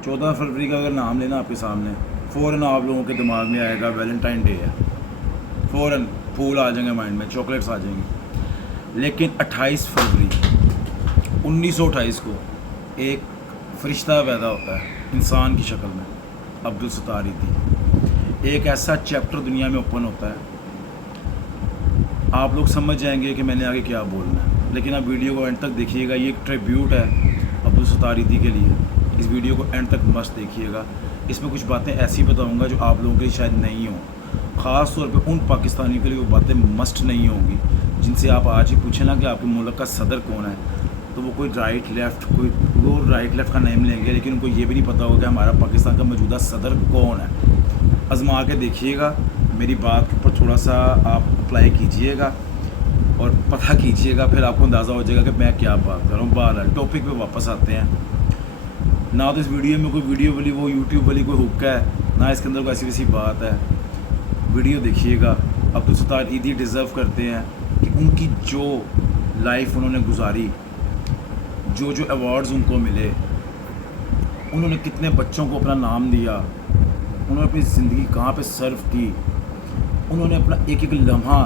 14 फरवरी का अगर नाम लेना आपके सामने, फ़ौरन आप लोगों के दिमाग में आएगा वैलेंटाइन डे है, फ़ौरन फूल आ जाएंगे माइंड में, चॉकलेट्स आ जाएंगी। लेकिन 28 फरवरी 1928 को एक फरिश्ता पैदा होता है इंसान की शक्ल में, अब्दुल सत्तार ईदी। एक ऐसा चैप्टर दुनिया में ओपन होता है, आप लोग समझ जाएंगे कि मैंने आगे क्या बोलना है, लेकिन आप वीडियो को एंड तक देखिएगा। ये एक ट्रिब्यूट है अब्दुल सत्तार ईदी के लिए। इस वीडियो को एंड तक मस्त देखिएगा। इसमें कुछ बातें ऐसी बताऊंगा जो आप लोगों के लिए शायद नहीं हो, ख़ास तौर पे उन पाकिस्तानियों के लिए वो बातें मस्ट नहीं होंगी जिनसे आप आज ही पूछें ना कि आपके मुल्क का सदर कौन है, तो वो कोई राइट लेफ़्ट, कोई वो राइट लेफ़्ट का नेम लेंगे, लेकिन उनको ये भी नहीं पता होगा कि हमारा पाकिस्तान का मौजूदा सदर कौन है। आज़मा के देखिएगा, मेरी बात के ऊपर थोड़ा सा आप अप्लाई कीजिएगा और पता कीजिएगा, फिर आपको अंदाज़ा हो जाएगा कि मैं क्या बात कर रहा हूँ। बहरहाल टॉपिक पे वापस आते हैं। ना तो इस वीडियो में कोई वीडियो वाली वो यूट्यूब वाली कोई हुक्का है, ना इसके अंदर कोई ऐसी वैसी बात है। वीडियो देखिएगा। अब्दुल सत्तार ईदी डिज़र्व करते हैं कि उनकी जो लाइफ उन्होंने गुजारी, जो जो अवार्ड्स उनको मिले, उन्होंने कितने बच्चों को अपना नाम दिया, उन्होंने अपनी ज़िंदगी कहाँ पे सर्व की, उन्होंने अपना एक एक लम्हा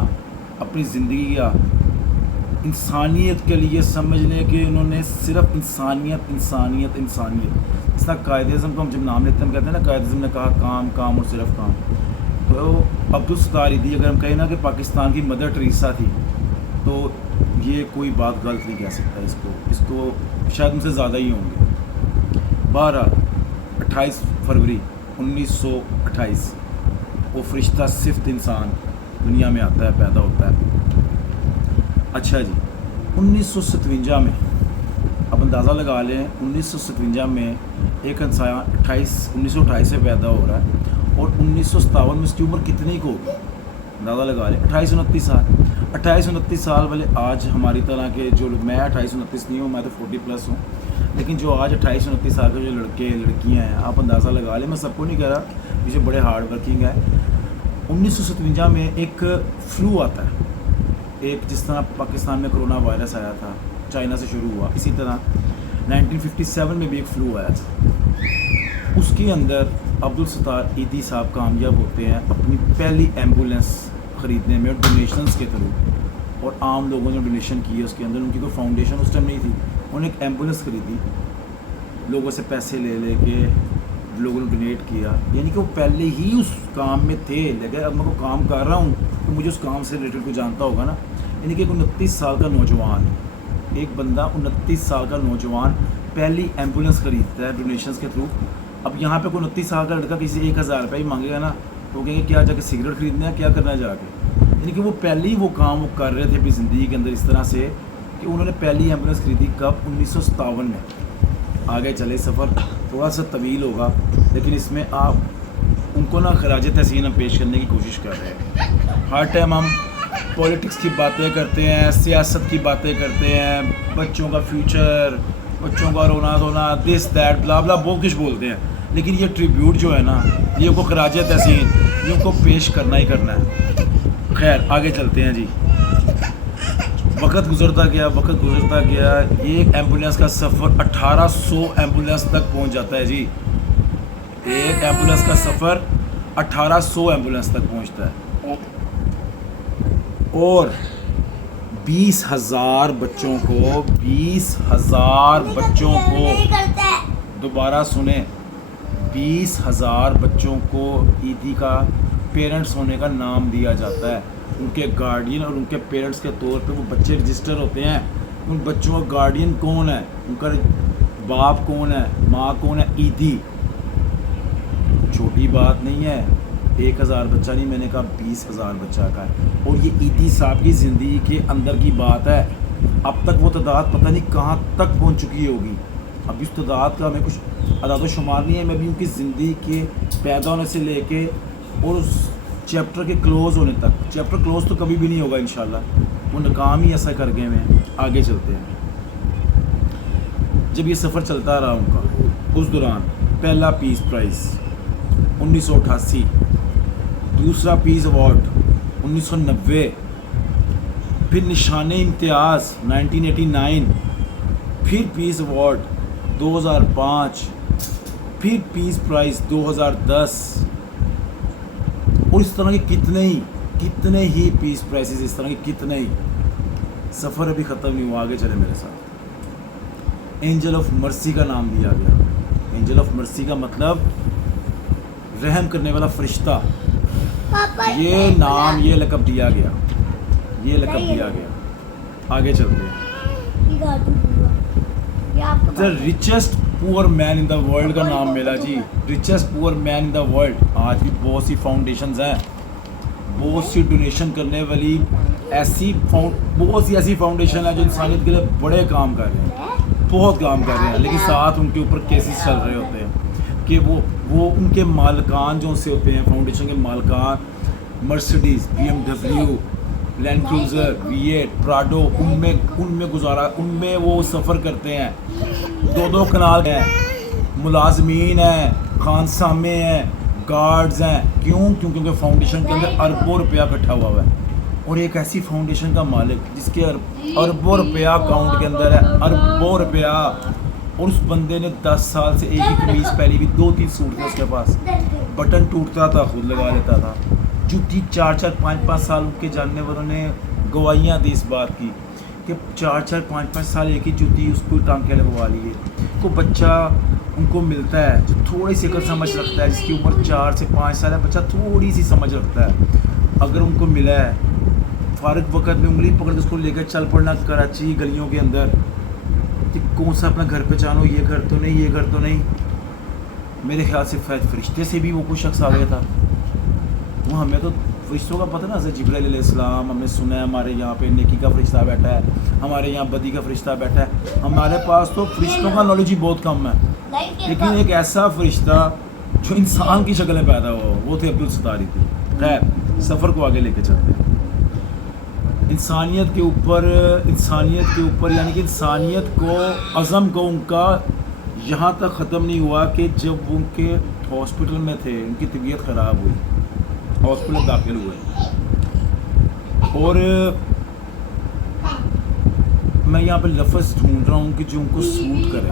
अपनी ज़िंदगी का इंसानियत के लिए समझ लें कि उन्होंने सिर्फ इंसानियत इंसानियत इंसानियत। इस तरह कायद-ए-आज़म को हम जब नाम लेते हैं, हम कहते हैं ना कायद-ए-आज़म ने कहा काम काम और सिर्फ काम। तो अब्दुल सत्तार ईदी अगर हम कहें ना कि पाकिस्तान की मदर टेरेसा थी, तो ये कोई बात गलत नहीं कह सकता। इसको शायद उनसे ज़्यादा ही होंगे। 28 फरवरी 1928 वो फरिश्ता सिफ्त इंसान दुनिया में आता है, पैदा होता है। अच्छा जी, 1957 में अब अंदाज़ा लगा लें, 1957 में एक इंसान 1928 से पैदा हो रहा है और 1957 में उसकी उम्र कितनी को होगी अंदाज़ा लगा लें, 28-29 साल। 28-29 साल वाले आज हमारी तरह के जो लोग, मैं 28-29 नहीं हूँ, मैं तो 40+ हूँ, लेकिन जो आज 28-29 साल के जो लड़के लड़कियाँ हैं, आप अंदाज़ा लगा लें। मैं सबको नहीं कह रहा, पीछे बड़े हार्ड वर्किंग है। 1957 में एक फ्लू आता है, एक जिस तरह पाकिस्तान में कोरोना वायरस आया था, चाइना से शुरू हुआ, इसी तरह 1957 में भी एक फ्लू आया था। उसके अंदर अब्दुल सत्तार ईदी साहब कामयाब होते हैं अपनी पहली एम्बुलेंस ख़रीदने में, डोनेशंस के थ्रू। और आम लोगों ने डोनेशन की है उसके अंदर, उनकी कोई फाउंडेशन उस टाइम नहीं थी, उन्होंने एक एम्बुलेंस ख़रीदी, लोगों से पैसे ले के लोगों ने डोनेट किया। यानी कि वो पहले ही उस काम में थे, लेकिन अब मैं को काम कर रहा हूँ तो मुझे उस काम से रिलेटेड कुछ जानता होगा ना। यानी कि एक 29 साल का नौजवान, एक बंदा 29 साल का नौजवान पहली एम्बुलेंस ख़रीदता है डोनेशंस के थ्रू। अब यहाँ पे कोई 29 साल का लड़का किसी 1000 रुपये ही मांगेगा ना, तो वो कहेंगे क्या जाके सिगरेट खरीदना है, क्या करना है जाके। यानी कि वो पहले ही वो काम वो कर रहे थे अपनी ज़िंदगी के अंदर इस तरह से कि उन्होंने पहली एम्बुलेंस खरीदी कब, 1957 में। आगे चले, सफ़र थोड़ा सा तवील होगा, लेकिन इसमें आप उनको ना खराज तहसीन हम पेश करने की कोशिश कर रहे हैं। हर टाइम हम पॉलिटिक्स की बातें करते हैं, सियासत की बातें करते हैं, बच्चों का फ्यूचर, बच्चों का रोना धोना, दिस दैट ब्ला ब्ला बहुत कुछ बोलते हैं, लेकिन ये ट्रिब्यूट जो है ना, ये उनको खराज तहसीन ये उनको पेश करना ही करना है। खैर आगे चलते हैं जी। वक्त गुजरता गया, एक एम्बुलेंस का सफ़र 1800 एम्बुलेंस तक पहुंच जाता है जी। एक एम्बुलेंस का सफ़र 1800 एम्बुलेंस तक पहुंचता है और 20,000 बच्चों को, 20,000 बच्चों को, दोबारा सुने, 20,000 बच्चों को ईदी का पेरेंट्स होने का नाम दिया जाता है। उनके गार्डियन और उनके पेरेंट्स के तौर पे वो बच्चे रजिस्टर होते हैं। उन बच्चों का गार्डियन कौन है, उनका बाप कौन है, माँ कौन है, ईदी। छोटी बात नहीं है, 1000 बच्चा नहीं, मैंने कहा 20,000 बच्चा का है। और ये ईदी साहब की ज़िंदगी के अंदर की बात है। अब तक वो तादाद पता नहीं कहाँ तक पहुँच चुकी होगी। अब इस तादाद का हमें कुछ अदाद शुमार नहीं है। मैं भी उनकी ज़िंदगी के पैदा होने से लेके और उस चैप्टर के क्लोज़ होने तक, चैप्टर क्लोज़ तो कभी भी नहीं होगा इंशाल्लाह, वो नाकाम ही ऐसा कर गए हैं। आगे चलते हैं। जब ये सफ़र चलता रहा उनका, उस दौरान पहला पीस प्राइज़ 1988, दूसरा पीस अवार्ड 1990, फिर निशाने इम्तियाज़ 1989, फिर पीस अवार्ड 2005, پھر پیس پرائز 2010 اور اس طرح کے کتنے ہی پیس پرائزز، اس طرح کے کتنے ہی. سفر ابھی ختم نہیں ہوا، آگے چلے میرے ساتھ. اینجل آف مرسی کا نام دیا گیا. اینجل آف مرسی کا مطلب رحم کرنے والا فرشتہ. یہ نام، یہ لقب دیا گیا، یہ لقب دیا گیا. آگے چلتے ہیں. دا ریچسٹ پور مین ان دا ورلڈ کا نام ملا جی. ریچسٹ پور مین ان دا ورلڈ. آج بھی بہت سی فاؤنڈیشنز ہیں، بہت سی ڈونیشن کرنے والی بہت سی ایسی فاؤنڈیشن ہیں جو انسانیت کے لیے بڑے کام کر رہے ہیں، بہت کام کر رہے ہیں. لیکن ساتھ ان کے اوپر کیسز چل رہے ہوتے ہیں کہ وہ ان کے مالکان جو سے ہوتے ہیں، فاؤنڈیشن کے مالکان، Mercedes, BMW، Land Cruiser, V8، Prado, ان میں وہ سفر کرتے ہیں. 2 کنال ہیں، ملازمین ہیں، خانسامے ہیں، گارڈز ہیں. کیونکہ فاؤنڈیشن کے اندر اربوں روپیہ اکٹھا ہوا ہے. اور ایک ایسی فاؤنڈیشن کا مالک جس کے اربوں روپیہ اکاؤنٹ کے اندر ہے، اربوں روپیہ. اور اس بندے نے 10 سال سے ایک ہی قمیض پہنی ہوئی، 2-3 سوٹ تھے اس کے پاس، بٹن ٹوٹتا تھا خود لگا لیتا تھا. جوتی 4-4 5-5 سال کے جاننے والوں نے گواہیاں دی اس بات کی کہ 4-4 5-5 سال ایک ہی جوتی اس کو ٹانکے لگوا لیے. کو بچہ ان کو ملتا ہے جو تھوڑی سی عقل سمجھ رکھتا ہے، جس کی عمر 4 سے 5 سال ہے، بچہ تھوڑی سی سمجھ رکھتا ہے. اگر ان کو ملا ہے فارغ وقت میں انگلی پکڑ کے اس کو لے کر چل پڑنا کراچی گلیوں کے اندر کہ کون سا اپنا گھر پہچانو، یہ گھر تو نہیں، یہ گھر تو نہیں. میرے خیال سے فرشتے سے بھی وہ کوئی شخص آ گیا تھا. وہ ہمیں تو فرشتوں کا پتہ نا، حضرت جبرائیل علیہ السلام ہم نے سنا ہے، ہمارے یہاں پہ نیکی کا فرشتہ بیٹھا ہے، ہمارے یہاں بدی کا فرشتہ بیٹھا ہے. ہمارے پاس تو فرشتوں کا نالج ہی بہت کم ہے. لیکن ایک ایسا فرشتہ جو انسان کی شکل میں پیدا ہوا، وہ تھے عبدالستاری تھے. خیر، سفر کو آگے لے کے چلتے ہیں. انسانیت کے اوپر یعنی کہ انسانیت کو، عزم کو ان کا یہاں تک ختم نہیں ہوا کہ جب ان کے ہاسپٹل میں تھے، ان کی طبیعت خراب ہوئی، ہاسپٹل داخل ہوئے. اور میں یہاں پہ لفظ ڈھونڈ رہا ہوں کہ جو ان کو سوٹ کرے.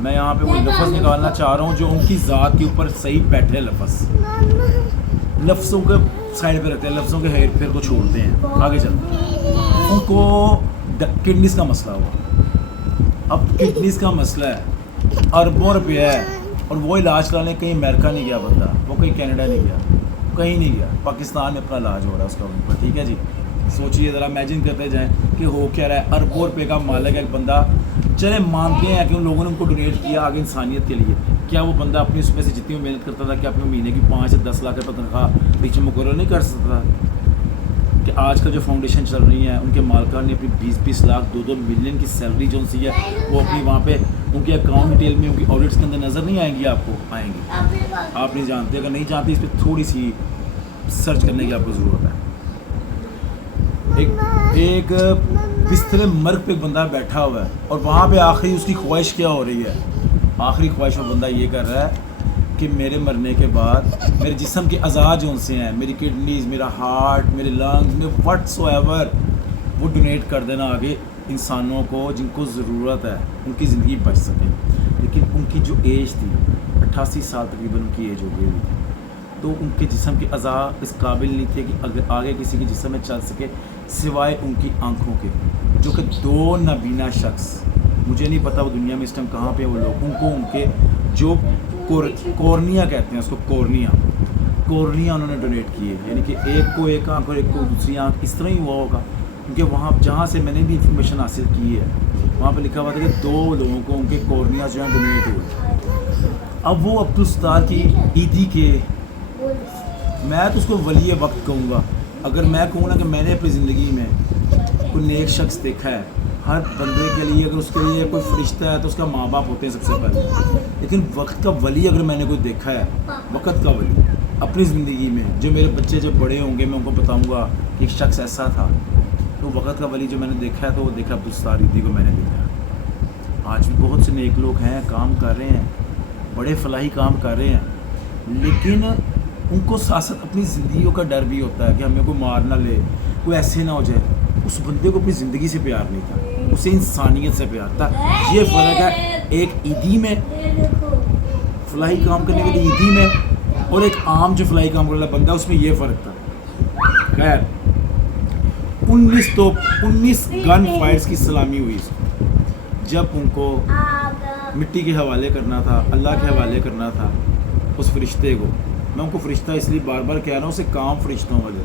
میں یہاں پہ وہ لفظ نکالنا چاہ رہا ہوں جو ان کی ذات کے اوپر صحیح بیٹھے. لفظوں کے سائڈ پہ رکھتے ہیں، لفظوں کے ہیر پھیر کو چھوڑتے ہیں. آگے چلتے ہیں. ان کو کڈنیز کا مسئلہ ہوا. اب کڈنیز کا مسئلہ ہے، اربوں روپیہ ہے، اور وہ علاج کرانے کہیں امریکہ نہیں گیا بندہ، وہ کہیں کینیڈا نہیں گیا، کہیں نہیں گیا، پاکستان میں اپنا علاج ہو رہا ہے اس کا اوپر. ٹھیک ہے جی. سوچیے ذرا، امیجن کرتے جائیں کہ ہو کیا رہا ہے. اربوں روپے کا مالک ہے ایک بندہ. چلے مانتے ہیں کہ ان لوگوں نے ان کو ڈونیٹ کیا آگے انسانیت کے لیے. کیا وہ بندہ اپنی اس میں سے جتنی محنت کرتا تھا کہ اپنے مہینے کی 5 سے 10 لاکھ روپے تنخواہ پیچھے مقرر نہیں کر سکتا؟ کہ آج کل جو فاؤنڈیشن چل رہی ہیں، ان کے مالکان نے اپنی 20-20 لاکھ 2-2 ملین کی سیلری جو ان سی ہے، وہ اپنی وہاں پہ ان کے اکاؤنٹ ڈیٹیل میں، ان کی آڈٹس کے اندر نظر نہیں آئیں گی. آپ کو آئیں گی. آپ نہیں جانتے. اگر نہیں جانتے، اس پہ تھوڑی سی سرچ کرنے کی آپ کو ضرورت ہے. ایک بستر مرگ پہ ایک بندہ بیٹھا ہوا ہے، اور وہاں پہ آخری اس کی خواہش کیا ہو رہی ہے؟ آخری خواہش وہ بندہ یہ کر رہا ہے کہ میرے مرنے کے بعد میرے جسم کے اعضاء جو ان سے ہیں، میری کڈنیز، میرا ہارٹ، میرے لنگز، وٹ سو ایور، وہ ڈونیٹ کر دینا آگے انسانوں کو جن کو ضرورت ہے، ان کی زندگی بچ سکے. لیکن ان کی جو ایج تھی 88 سال تقریباً ان کی ایج ہو گئی ہوئی تھی. تو ان کے جسم کے اعضاء اس قابل نہیں تھے کہ اگر آگے کسی کے جسم میں چل سکے سوائے ان کی آنکھوں کے، جو کہ 2 نابینا شخص، مجھے نہیں پتا وہ دنیا میں اس ٹائم کہاں پہ وہ لوگ، ان کو ان کے جو کورنیا کہتے ہیں اس کو، کورنیا انہوں نے ڈونیٹ کیے. یعنی کہ ایک کو ایک آنکھ اور ایک کو دوسری آنکھ. اس طرح ہی ہوا ہوگا کیونکہ وہاں جہاں سے میں نے بھی انفارمیشن حاصل کی ہے، وہاں پہ لکھا ہوا تھا کہ 2 لوگوں کو ان کے کورنیا جو ہیں ڈونیٹ ہوئے. اب وہ عبدالستار کی عیدی کے، میں تو اس کو ولی وقت کہوں گا. اگر میں کہوں نا کہ میں نے اپنی زندگی میں کوئی نیک شخص دیکھا ہے، ہر بندے کے لیے اگر اس کے لیے کوئی فرشتہ ہے تو اس کا ماں باپ ہوتے ہیں سب سے پہلے. لیکن وقت کا ولی اگر میں نے کوئی دیکھا ہے، وقت کا ولی اپنی زندگی میں، جو میرے بچے جب بڑے ہوں گے میں ان کو بتاؤں گا کہ ایک شخص ایسا تھا، تو وقت کا ولی جو میں نے دیکھا ہے تو وہ دیکھا عبدالستار عیدی کو میں نے دیکھا. آج بھی بہت سے نیک لوگ ہیں، کام کر رہے ہیں، بڑے فلاحی کام کر رہے ہیں، لیکن ان کو ساتھ ساتھ اپنی زندگیوں کا ڈر بھی ہوتا ہے کہ ہمیں کوئی مار نہ لے، کوئی ایسے نہ ہو جائے. اس بندے کو اپنی زندگی سے پیار نہیں تھا، اسے انسانیت سے پیار تھا. یہ فرق ہے ایک عیدی میں फलाई काम करने के लिए ईदी में और एक आम जो फलाई काम करने वाला बंदा उसमें ये फ़र्क था। खैर 19 गन फाइट्स की सलामी हुई जब उनको मिट्टी के हवाले करना था, अल्लाह के हवाले करना था उस फरिश्ते को। मैं उनको फरिश्ता इसलिए बार बार कह रहा हूँ, उसे काम फरिश्तों वाले थे,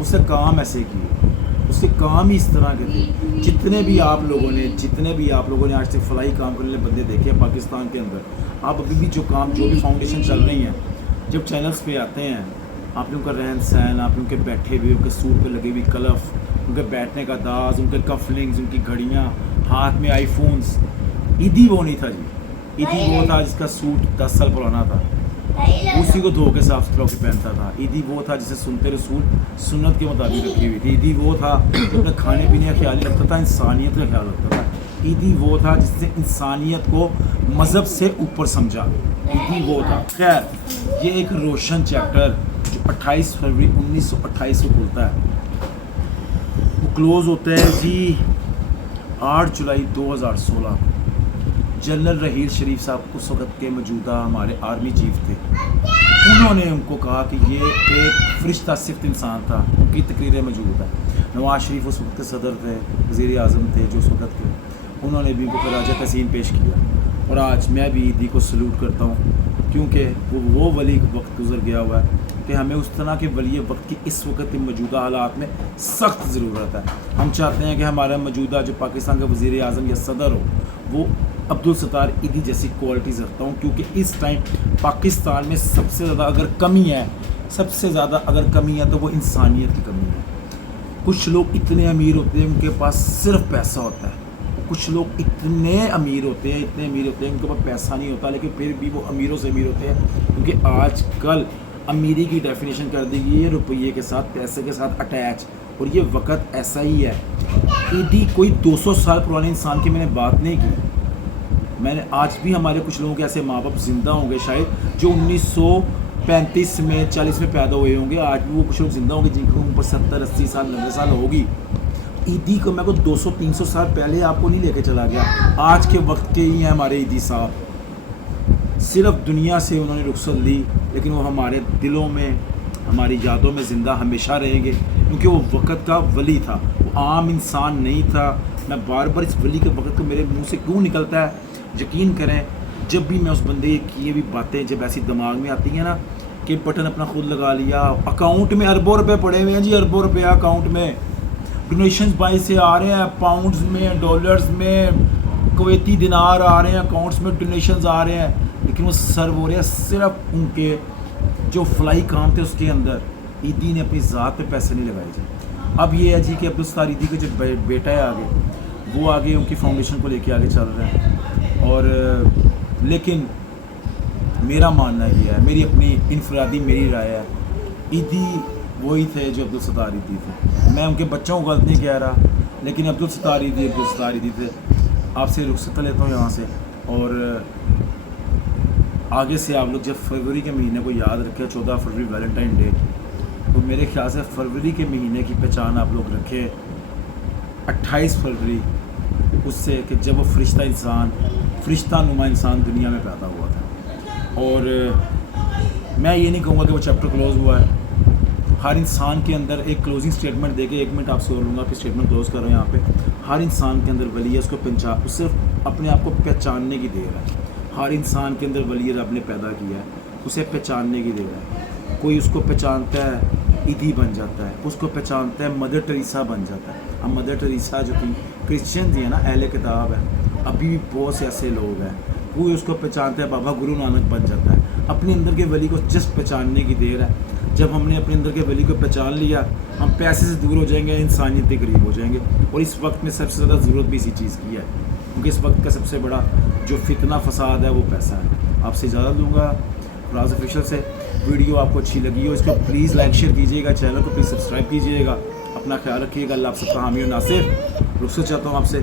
उससे काम ऐसे किए, उसके काम ही इस तरह के थे। जितने भी आप लोगों ने आज तक फलाई काम करने वाले बंदे देखे हैं पाकिस्तान के अंदर, आप अभी भी जो भी फाउंडेशन चल रही हैं, जब चैनल्स पे आते हैं, आप लोगों का रहन सहन, आप लोगों के बैठे हुए, उनके सूट पे लगे हुई कलफ, उनके बैठने का दाज, उनके कफलिंग्स, उनकी घड़ियाँ, हाथ में आईफोन्स, ईदी वो नहीं था जी। ईदी वो था जिसका सूट 10 साल पुराना था, उसी को धो के साफ सुथरा के पहनता था। ईदी वो था जिसे सुनते रसूल सुन्नत के मुताबिक रखी हुई थी। ईदी वो था जो अपने खाने पीने का ख्याल रखता था, इंसानियत का ख्याल रखता था। ईदी वो था जिसने इंसानियत को मज़हब से ऊपर समझा। ईदी वो था। खैर, ये एक रोशन चैप्टर जो 28 फरवरी 1928 को खुलता है, वो क्लोज़ होता है जी 8 जुलाई 2016 को। जनरल रहील शरीफ साहब उस वक़्त के मौजूदा हमारे आर्मी चीफ थे। उन्होंने उनको कहा कि ये एक फरिश्ता सिर्फ इंसान था। उनकी तकरीरें मौजूद है। नवाज शरीफ उस वक्त के सदर थे, वज़ीर आज़म थे जो उस वक्त के, उन्होंने भी उनको खराज तहसीन पेश किया। और आज मैं भी ईदी को सलूट करता हूँ, क्योंकि वो वली वक्त गुजर गया हुआ है कि हमें उस तरह के वली वक्त की इस वक्त के मौजूदा हालात में सख्त ज़रूरत है। हम चाहते हैं कि हमारा मौजूदा जो पाकिस्तान का वज़ीर आज़म या सदर हो, वो अब्दुल सत्तार ईदी जैसी क्वालिटीज़ रखता हूँ, क्योंकि इस टाइम पाकिस्तान में सबसे ज़्यादा अगर कमी है तो वो इंसानियत की कमी है। कुछ लोग इतने अमीर होते हैं उनके पास सिर्फ पैसा होता है, कुछ लोग इतने अमीर होते हैं उनके पास पैसा नहीं होता, लेकिन फिर भी वो अमीरों से अमीर होते हैं, क्योंकि आजकल अमीरी की डेफिनेशन कर दी गई है रुपये के साथ, पैसे के साथ अटैच। और ये वक्त ऐसा ही है। ईदी कोई 200 साल पुराने इंसान की मैंने बात नहीं की। मैंने आज भी हमारे कुछ लोगों के ऐसे माँ बाप ज़िंदा होंगे शायद जो 1935 में 40 में पैदा हुए होंगे, आज भी वो कुछ लोग ज़िंदा होंगे जिनकी उम्र 70 80 साल 90 साल होगी। ईदी को मैं को 200-300 साल पहले आपको नहीं लेके चला गया, आज के वक्त के ही हैं हमारे ईदी साहब। सिर्फ दुनिया से उन्होंने रुखसत ली, लेकिन वो हमारे दिलों में, हमारी यादों में ज़िंदा हमेशा रहेंगे, क्योंकि वो वक्त का वली था, वो आम इंसान नहीं था। मैं बार बार इस वली के वक्त को मेरे मुंह से क्यों निकलता है, यकीन करें, जब भी मैं उस बंदे की ये भी बातें जब ऐसी दिमाग में आती हैं ना कि बटन अपना खुद लगा लिया, अकाउंट में अरबों रुपए पड़े हुए हैं जी, अरबों रुपये अकाउंट में, डोनेशन बाहर से आ रहे हैं, पाउंड्स में, डॉलर्स में, कुवैती दिनार आ रहे हैं, अकाउंट्स में डोनेशंस आ रहे हैं, लेकिन वो सर्व हो रहे हैं सिर्फ उनके जो फलाई काम थे उसके अंदर। ईदी ने अपनी ज़ात पे पैसे नहीं लगाए जी। अब ये है जी कि अब्दुल सत्तार ईदी के जो बेटा है आगे, वो आगे उनकी फाउंडेशन को लेके आगे चल रहे हैं। और लेकिन मेरा मानना ये है, मेरी अपनी इनफरादी मेरी राय है, ईदी वही थे जो अब्दुल सत्तार ईदी थे। मैं उनके बच्चों को गलत नहीं कह रहा, लेकिन अब्दुल सत्तार ईदी थे। आपसे रुखसत लेता हूँ यहाँ से, और आगे से आप लोग जब फरवरी के महीने को याद रखें, 14 फरवरी वैलेंटाइन डे, तो मेरे ख्याल से फरवरी के महीने की पहचान आप लोग रखें 28 फरवरी उससे, कि जब वो फरिश्ता नुमा इंसान दुनिया में पैदा हुआ था। और मैं ये नहीं कहूँगा कि वो चैप्टर क्लोज़ हुआ है। हर इंसान के अंदर एक क्लोजिंग स्टेटमेंट देके 1 मिनट आपसे और लूँगा कि स्टेटमेंट क्लोज़ कर रहे हैं यहाँ पे। हर इंसान के अंदर वली है, उसको पहचान, सिर्फ अपने आप को पहचानने की देर है। हर इंसान के अंदर वली रब ने पैदा किया है, उसे पहचानने की देर है। कोई उसको पहचानता है ईदी बन जाता है, उसको पहचानता है मदर टेरेसा बन जाता है। अब मदर टेरेसा जो थी क्रिश्चियन थी ना, अहले किताब है, अभी भी बहुत से ऐसे लोग हैं, कोई उसको पहचानता है बाबा गुरु नानक बन जाता है। अपने अंदर के वली को जस्ट पहचानने की देर है। जब हमने अपने अंदर के वली को पहचान लिया, हम पैसे से दूर हो जाएंगे, इंसानियत के करीब हो जाएंगे। और इस वक्त में सबसे ज़्यादा ज़रूरत भी इसी चीज़ की है, क्योंकि इस वक्त का सबसे बड़ा जो फितना फसाद है वो पैसा है। आपसे इजाज़त दूँगा राज ऑफिशियल से। वीडियो आपको अच्छी लगी हो, इसको प्लीज़ लाइक शेयर कीजिएगा, चैनल को प्लीज़ सब्सक्राइब कीजिएगा। अपना ख्याल रखिएगा। अल्लाह आप सबका हामी और नासिर। रुखसत चाहता हूँ आपसे।